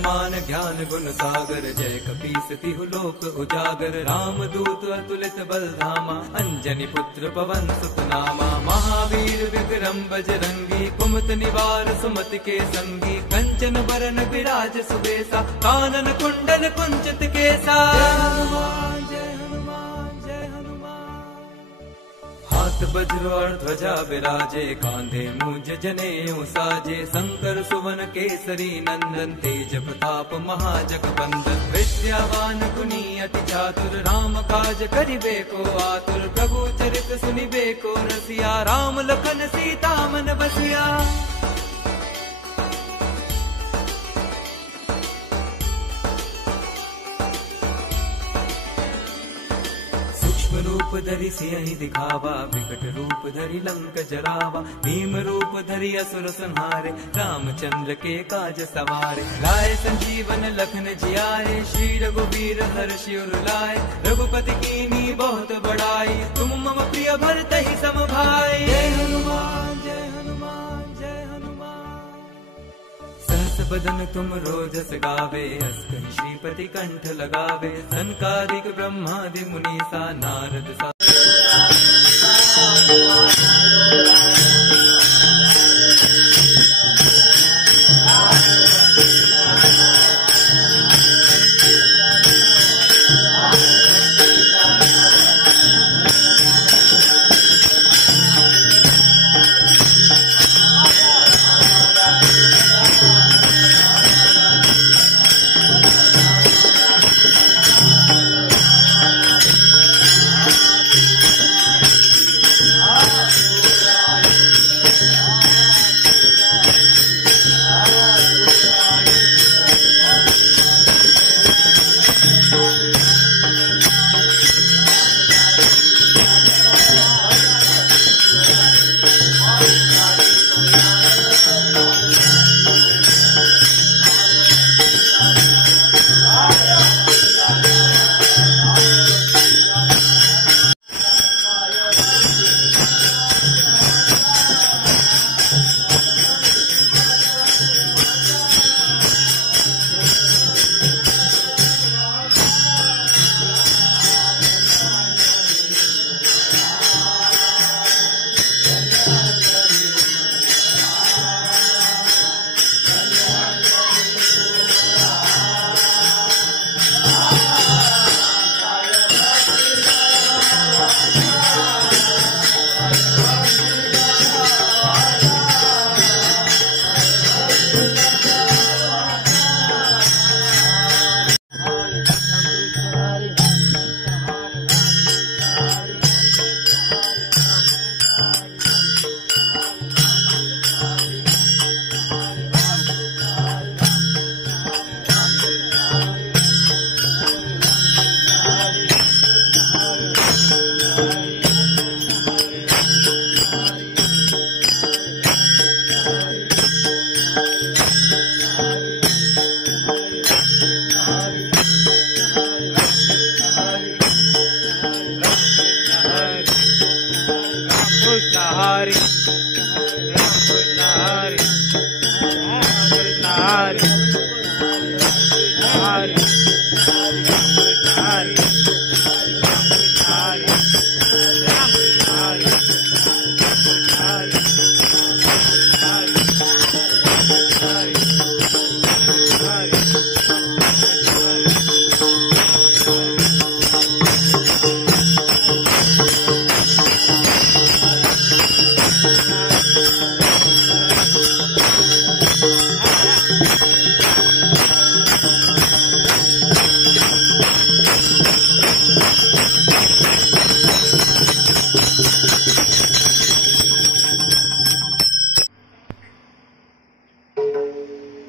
हनुमान ज्ञान गुण सागर, जय कपीस तिहु लोक उजागर। राम दूत अतुलित बल धामा, अंजनी पुत्र पवन सुत नामा। महावीर विक्रम बजरंगी, कुमत निवार सुमति के संगी। कंचन बरन विराज सुबेसा, कानन कुंडल कुंचित केसा। हाथ वज्र और ध्वजा विराजे, कांधे मूंज जनेऊ साजे। शंकर सुवन केसरी नंदन, तेज प्रताप महाजगबंदन। विद्यावान गुणी अति चातुर, राम काज करिबे को आतुर। प्रभु चरित सुनिबे को रसिया, राम लखन सीता मन बसिया। रूप धरि सियहि दिखावा, विकट रूप धरि लंक जरावा। भीम रूप धरि असुर संहारे, रामचंद्र के काज सवारे। लाए संजीवन लखन जियाए, श्री रघुवीर हर्षि उर लाए। रघुपति कीन्ही बहुत बड़ाई, तुम मम प्रिय भरतहि सम भाई। जय हनुमान जय हनुमान जय हनुमान। सहस बदन तुम रोजस गावे, हस कहि श्रीपति कंठ लगावे। सनकादिक ब्रह्मादि मुनीसा, नारद सा।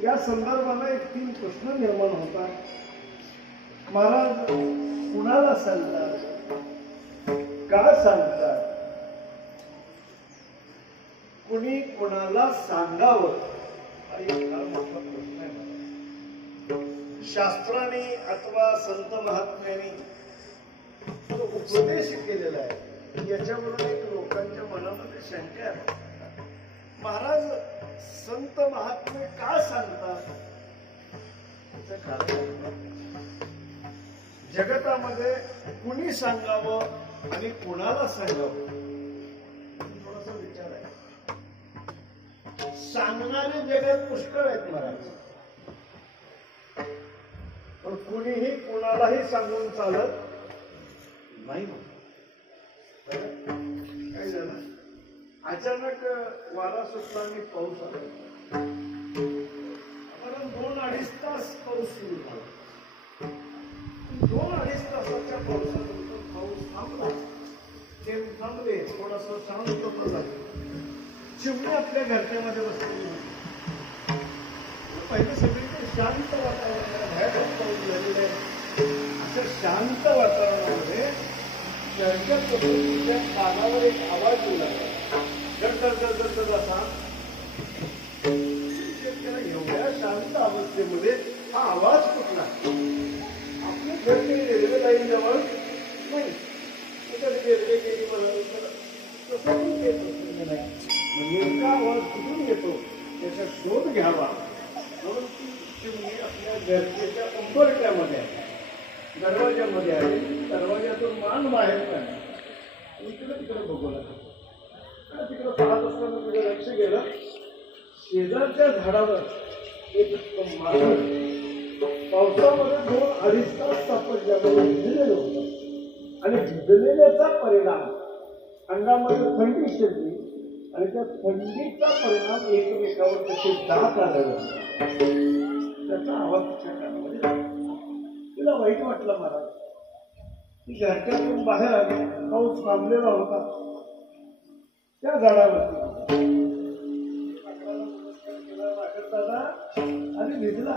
या संदर्भाला एक 3 प्रश्न निर्माण होतात. महाराज कुणाला सांगतात, का सांगतात, कुणी कुणाला सांगावं, हा एक फार मोठा प्रश्न आहे. शास्त्राने अथवा संत महात्म्याने जो उपदेश केलेला आहे याच्यावरून एक लोकांच्या मनामध्ये शंका आहे. महाराज संत महात्मे का सांगतात, त्याचं कारण आहे. जगतामध्ये कुणी सांगावं आणि कुणाला सांगावं थोडासा विचार आहे. सांगणारे जगात पुष्कळ आहेत महाराज, पण कुणीही कुणालाही सांगून चालत नाही. काय झालं, अचानक वारा सुटला आणि पाऊस आला. कारण 2-2.5 तास पाऊस सुरू झाला. 2-2.5 तासाच्या पावसानंतर पाऊस थांबला. ते थांबले, थोडासा शांतता झाली. चिमणी आपल्या घरच्यामध्ये बसलेली होती. पहिलं सगळीकडे शांत वातावरण, भयानक पाऊस झालेला आहे. अशा शांत वातावरणामध्ये घरच्या तिच्या कानावर एक आवाज येऊ लागला. असा त्याला एवढ्या शांत अवस्थेमध्ये हा आवाज कुठला? आपल्या घरची रेल्वे लाईन जवळ नाही, रेल्वे गेली म्हणाल तसं येत नाही. नेमका आवाज कुठून येतो त्याचा शोध घ्यावा म्हणून ती चिमणी आपल्या घरच्या उंबरट्यामध्ये आहे, दरवाज्यामध्ये आहे. दरवाज्यातून मान बाहेर काढला, इकडे तिकडे बघू लागला. तिकडे पाहत असताना तुझं लक्ष गेलं, शेजारच्या झाडावर एक माकड पावसामध्ये 2-2.5 तास सापडल्यामुळे भिजलेलं होतं. आणि भिजलेल्याचा परिणाम अंगामध्ये थंडी शिरली आणि त्या थंडीचा परिणाम एकमेकावर त्याचे दात आलेला. त्याचा आवाज तिच्या कानामध्ये लागला. तिला वाईट वाटलं महाराज. ती घरच्यातून बाहेर आली. पाऊस थांबलेला होता. त्या झाडावरती दादा आणि भिजला.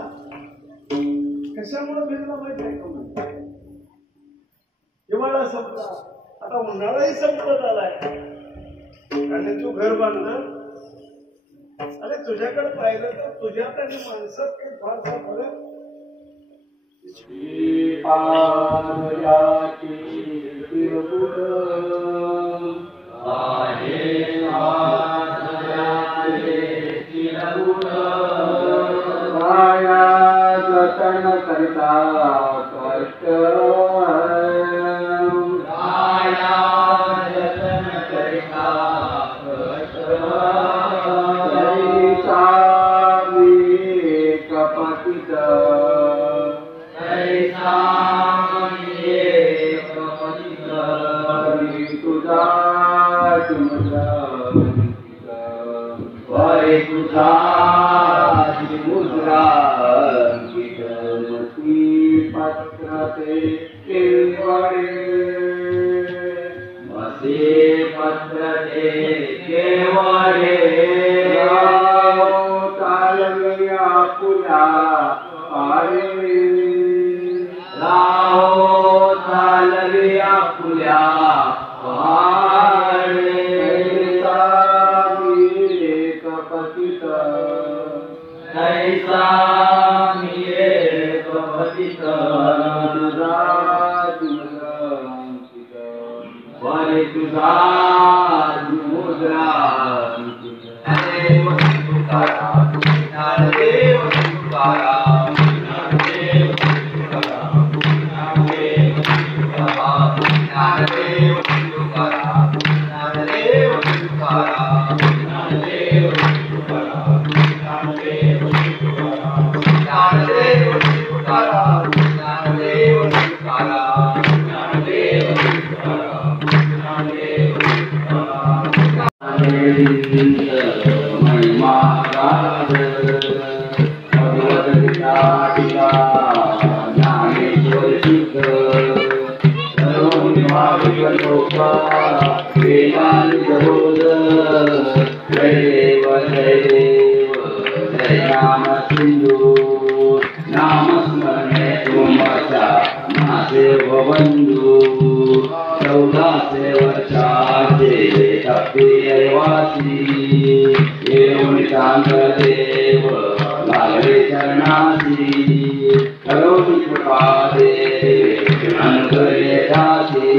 कशामुळे भिजला माहिती आहे का? हिवाळा संपला, आता उन्हाळाही संपत आलाय आणि तू घर बांधलं. अरे तुझ्याकडे पाहिलं तर तुझ्यात आणि माणसात काही फारसा फरक जतन करता कष्ट, जतन करता कष्ट, कपटित तुझा तुझा मुद्रा पत्रते केवळे, मसे पत्रते केवळे, चालविया पुला पारे, राहो चालविया पुल्या पारे. कपटित कैसा मी एक पतित, तुझा वरे तुझा मुद्रा. ज्ञानदेव तुकाराम, ज्ञानदेव तुकाराम, ज्ञानदेव तुकाराम, ज्ञानदेव तुकाराम, ज्ञानदेव तुकाराम, ज्ञानदेव तुकाराम, ज्ञानदेव तुकाराम, ज्ञानदेव तुकाराम, ज्ञानदेव तुकाराम, ज्ञानदेव तुकाराम, ज्ञानदेव तुकाराम, ज्ञानदेव तुकाराम. महिमा गाद भगवत गीता टीका ज्ञानेश्वर सिद्ध सर्वनिवारिकलोका वेदांत बोध. जय देव जय देव जय नाम सिंधू, नामस्मरणे तुमचा नासे बंधू. 1400 वर्षाचे तपे रहिवासी, येऊन शांत देव लागले चरणासी. करोमी कृपा देव अनुग्रहे दासी.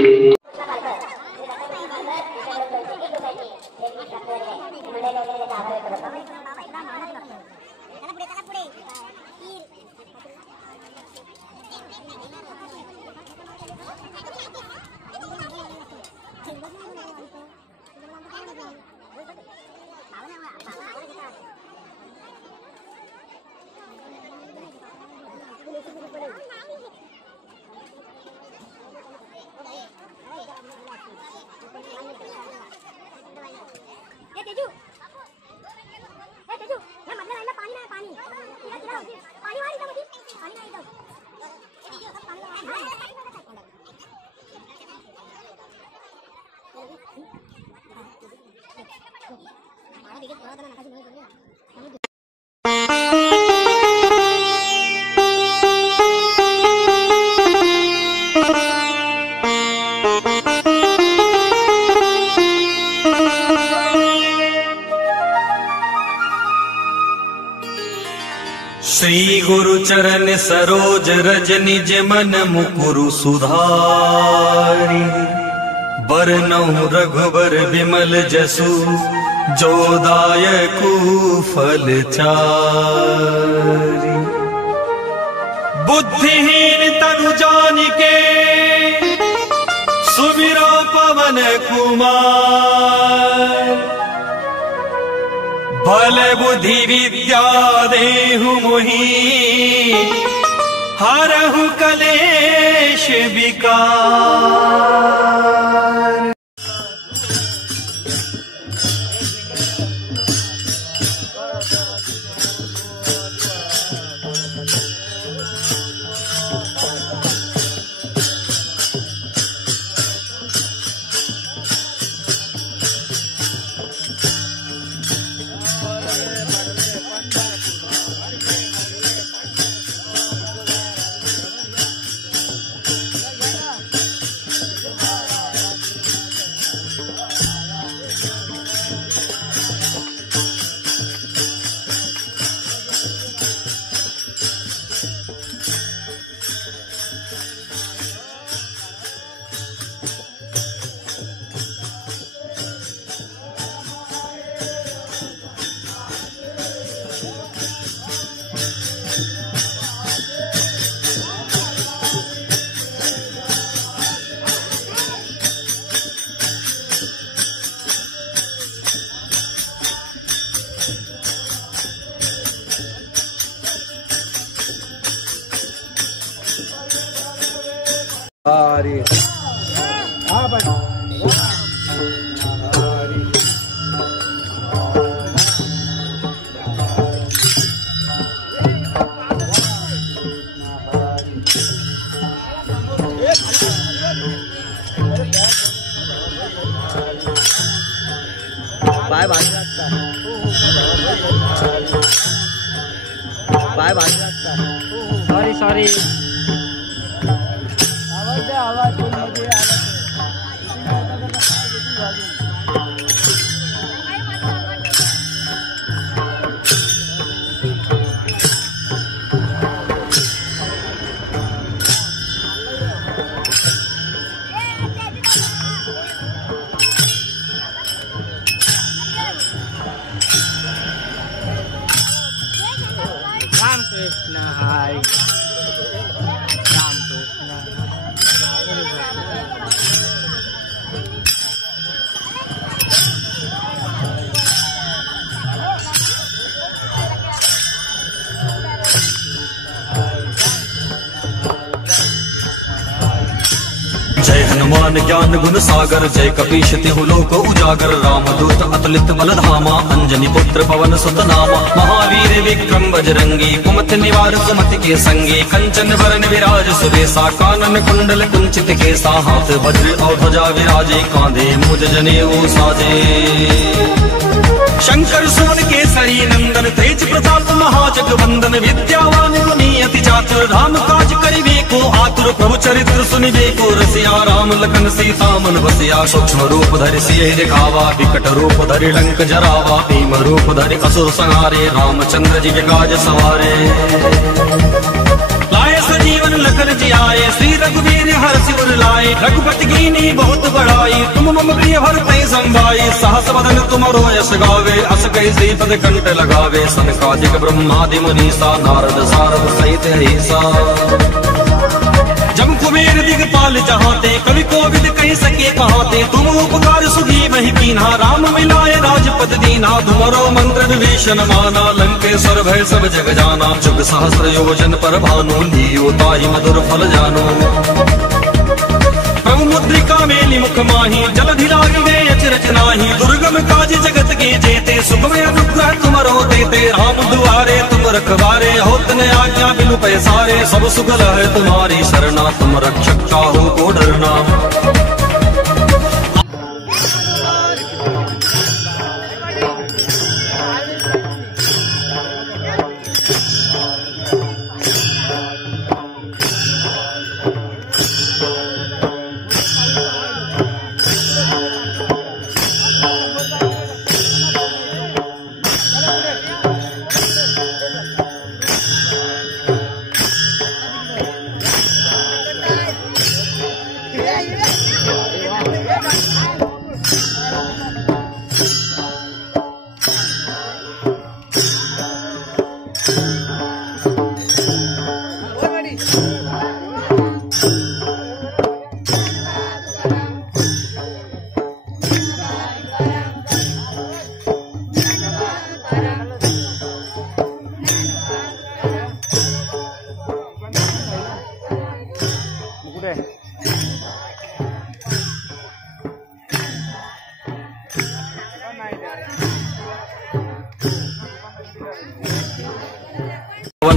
श्री गुरु चरण सरोज रज निज मन मुकुरु सुधारी, बरनउँ रघुबर विमल जसु, जो दायकु फल चारि। बुद्धिहीन तनु जानिके, सुमिरो पवन कुमार। बल बुद्धि विद्या देहु मोहि, हरहु कलेश विकार। हरि हाँ भाई bye bye bye bye sorry sorry आवाज सुन मुझे राम कृष्ण हरि राम कृष्ण जय हनुमान ज्ञान गुण सागर, जय कपीश तिहु लोक उजागर। रामदूत अतुलित बल धामा, अंजनी पुत्र पवन सुत नामा। महावीर विक्रम बजरंगी, कुमति निवार सुमति के संगी। कंचन वरन विराज सुबेसा, कानन कुंडल कुंचित केसा। हाथ वज्र और ध्वजा विराजे, कांधे मूज जनेऊ साजे। शंकर सुमन केसरी नंदन, तेज प्रताप महाजगवंदन। विद्यावान गुणी अति चातुर, राम काज करिबे को आतुर। प्रभु चरित्र सुनिबे को रसिया, राम लखन सीता मन बसिया। सूक्ष्म रूप धरि सियहि दिखावा, विकट रूप धरि लंक जरावा। भीम रूप धरि असुर संहारे, रामचंद्र जी के काज सवारे। लाए सजीवन लखन जियाए, श्री रघुवीर हर्षि उर लाए। रघुपति कीन्ही बहुत बड़ाई, तुम मम प्रिय भरतहि संभाई। सहस बदन तुमरो यश गावे, अस कहि श्रीपद कंठ लगावे। सनकादिक ब्रह्मादि मुनीसा, नारद सारद सहित अहिसा। जम कुबेर दिगपाल जहाते, कवि कोविद कहि सके कहाते। तुम उपकार सुग्रीवहि कीन्हा, राम मिलाए राजपद दीन्हा। तुम्हारो मंत्र विभीषण माना, लंकेश्वर भय सब जग जाना। जुग सहस्र योजन पर भानु, लियो ताहि मधुर फल जानो। प्रभु मुद्रिका मेलि मुख माहि, जलधि लागिवे अचरज नाहि। दुर्गम काज जगत के जेते, सुगम अनुग्रह तुमरो देते। राम दुआरे तुम रखवारे, होत न आज्ञा बिनु पैसारे। सब सुगल है तुम्हारी शरणा, तुम रक्षक काहू को डरना।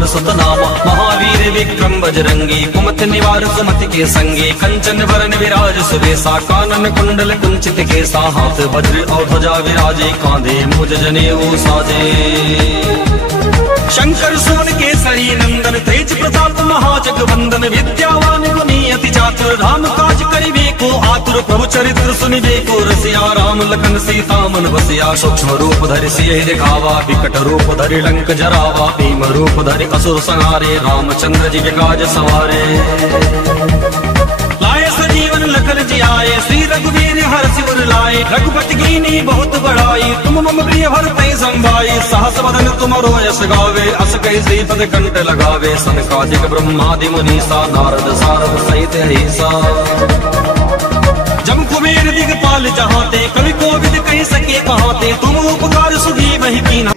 सुतनाम महावीर विक्रम बजरंगी कुमति निवार सुमति के संगी कंचन वरण विराज सुबेसा कानन कुंडल कुंचित केसा हाथ वज्र और ध्वजा विराजे कांधे मुझ जनेऊ साजे शंकर सोन केसरी नंदन तेज प्रताप महाजगवंदन विद्यावान गुणी अति चातुर राम काज करिबे को आतुर प्रभु चरित्र सुनिबे को रसिया राम लखन सीता मन बसिया सूक्ष्म रूप धरि सियहि दिखावा विकट रूप धरि लंक जरावा भीम रूप धरि असुर संहारे रामचंद्र जी के काज सवारे लाए सजीवन लखन जी आए श्री रघुवीर हर सिर लाए रघुपति कीनी बहुत बड़ाई तुम मम प्रिय भरतहि संभाई सहस बदन तुमरो यश गावे अस कहि श्रीपद कंठ लगावे सनकादिक ब्रह्मादि मुनीसा नारद सारद सहित ऐसा जम कुबेर दिगपाल जहाते कवि कोविद कहि सके कहाते तुम उपकार सुधी वही कीना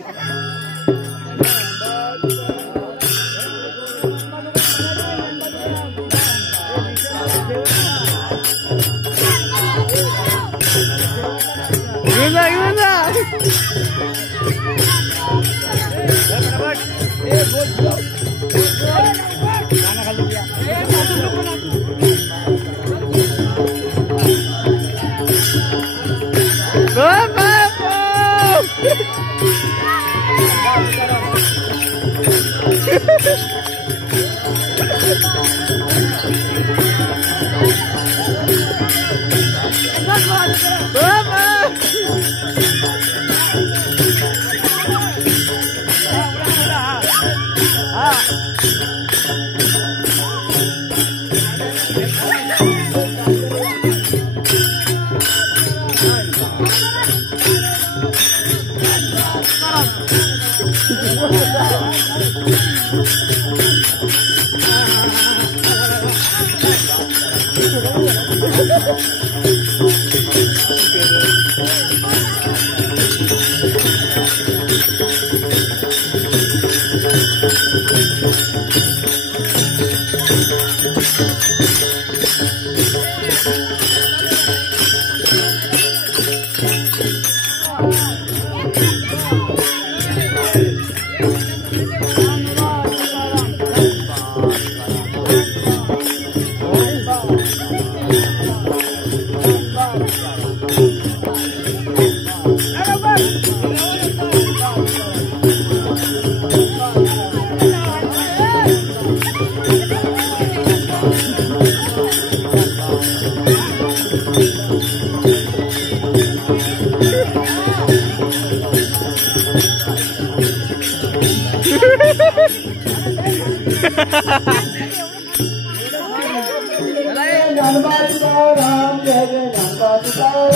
राम जय जय